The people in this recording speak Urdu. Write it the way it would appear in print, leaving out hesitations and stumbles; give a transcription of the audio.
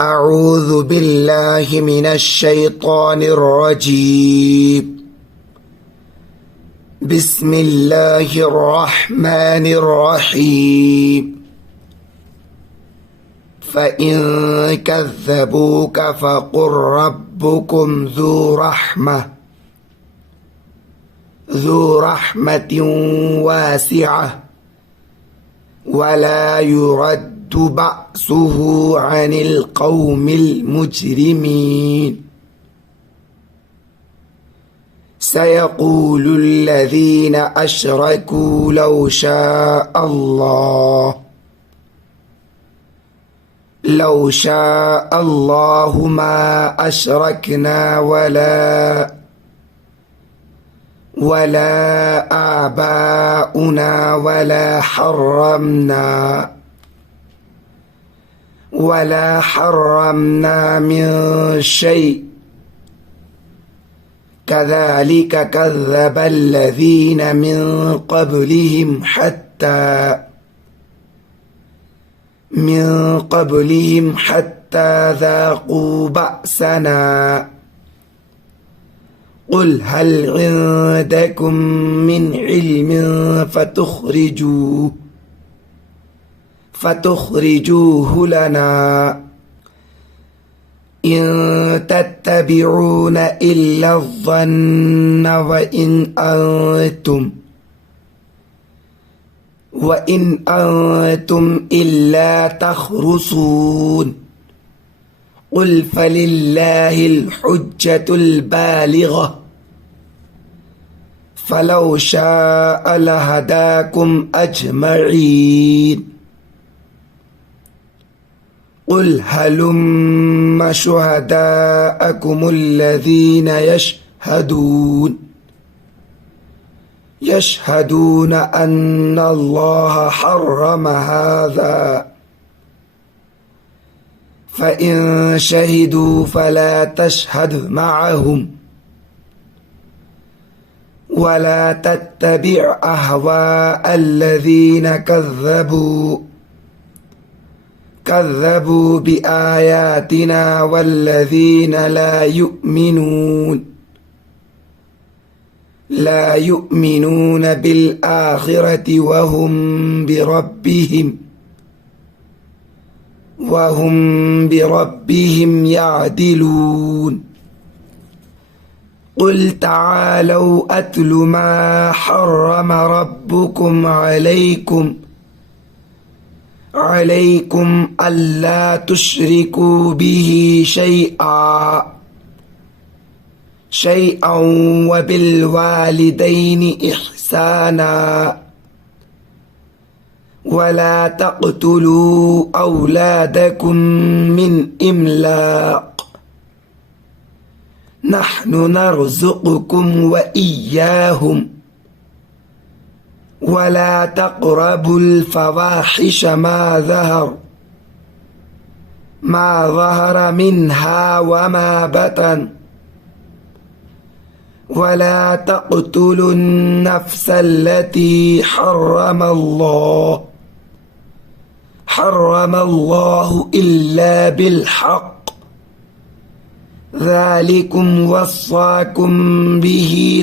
أعوذ بالله من الشيطان الرجيم بسم الله الرحمن الرحيم فإن كذبوك فقل ربكم ذو رحمة واسعة ولا يرد بأسه عن القوم المجرمين سيقول الذين أشركوا لو شاء الله ما أشركنا ولا آباؤنا ولا حرمنا من شيء كذلك كذب الذين من قبلهم حتى ذاقوا بأسنا قل هل عندكم من علم فتخرجوه لنا إن تتبعون إلا الظن وإن أنتم إلا تخرصون قل فلله الحجة البالغة فلو شاء لهداكم أجمعين قل هلم شهداءكم الذين يشهدون أن الله حرم هذا فإن شهدوا فلا تشهد معهم ولا تتبع أهواء الذين كذبوا بآياتنا والذين لا يؤمنون بالآخرة وهم بربهم يعدلون قل تعالوا أتل ما حرم ربكم عليكم ألا تشركوا به شيئا وبالوالدين إحسانا ولا تقتلوا أولادكم من إملاق نحن نرزقكم وإياهم ولا تقربوا الفواحش ما ظهر منها وما بطن ولا تقتلوا النفس التي حرم الله إلا بالحق ذلكم وصاكم به